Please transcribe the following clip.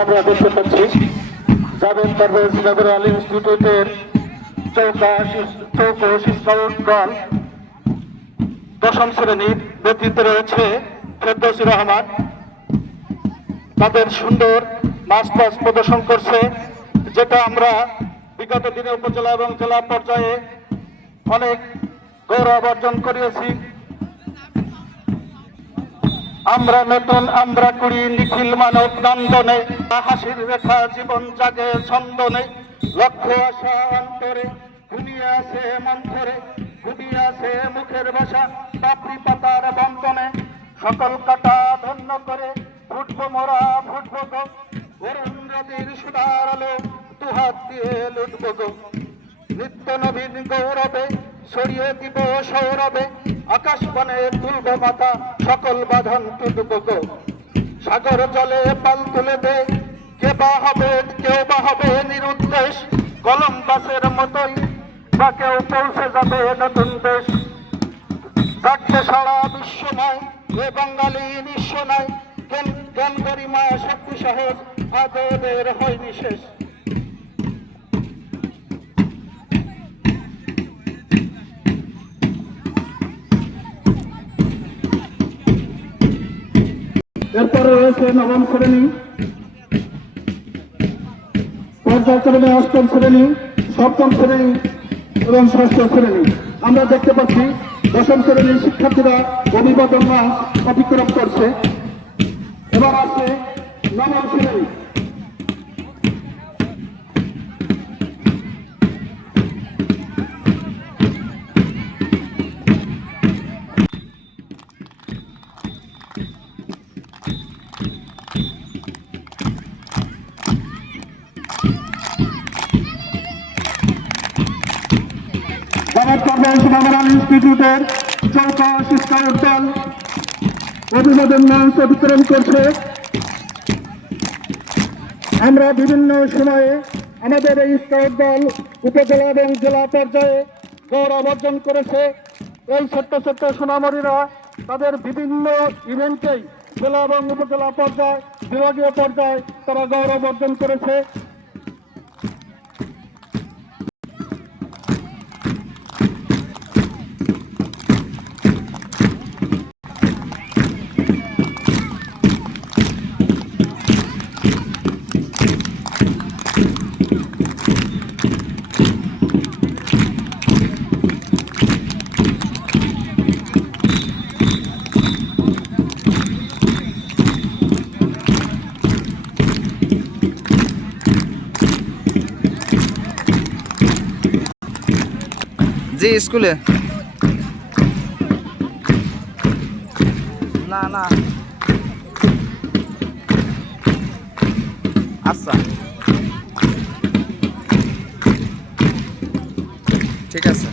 আমরা দেখতে পাচ্ছি জাভেদ পারভেজ নগর আলী ইনস্টিটিউটের চৌকো স্কাউট দল দশম শ্রেণীর নেতৃত্বে রয়েছে ফেরদৌসী রহমান। তাদের সুন্দর মার্চ পাস্ট প্রদর্শন করছে, যেটা আমরা বিগত দিনে উপজেলা এবং জেলা পর্যায়ে অনেক গৌরব অর্জন করিয়েছি। আমরা নতুন আমরা কুড়ি নিখিল মানব নন্দনে, হাসির রেখা জীবন জাগে ছন্দনে, লক্ষ্য আশা অন্তরে ঘুমিয়ে আছে মন্থরে, ঘুমিয়ে আছে মুখের ভাষা পাপড়ি পাতার বন্ধনে, সকল কাটা ধন্য করে ফুটবো মোরা ফুটবো গো, অরুণ নদীর সুধার আলো দুহাত দিয়ে লুটবো গো, নিত্য নবীন গৌরবে ছড়িয়ে দিব সৌরভে, আকাশ বনে তুলব মাথা সকল বাঁধন তুলব গো, সাগর জলে পাল তুলে দে কে বা হবে কেউ বা হবে নিরুদ্দেশ, কলম গাছের মতোই বা কেউ পৌঁছে যাবে নতুন দেশ, ডাকতে সারা বিশ্ব নয় এ বাঙালি নিঃস্ব নয়, জ্ঞান গরিমা শক্তি সহজ আদরের হয়নি শেষ। এরপরে রয়েছে নবম শ্রেণী, পর্যায়ক্রমে অষ্টম শ্রেণী, সপ্তম শ্রেণী এবং ষষ্ঠ শ্রেণী। আমরা দেখতে পাচ্ছি দশম শ্রেণীর শিক্ষার্থীরা অভিবাদন মাস অতিক্রম করছে। এবার আছে নবম শ্রেণী। ইনস্টিটিউটের চৌকা স্কাউট দল অভিবাদন মঞ্চ অতিক্রম করছে। আমরা বিভিন্ন সময়ে আমাদের এই স্কাউট দল উপজেলা এবং জেলা পর্যায়ে গৌরব অর্জন করেছে। এই ছোট্ট ছোট্ট সোনামণিরা তাদের বিভিন্ন ইভেন্টেই জেলা এবং উপজেলা পর্যায়ে বিভাগীয় পর্যায়ে তারা গৌরব অর্জন করেছে। জি স্কুলে। না না আচ্ছা ঠিক আছে।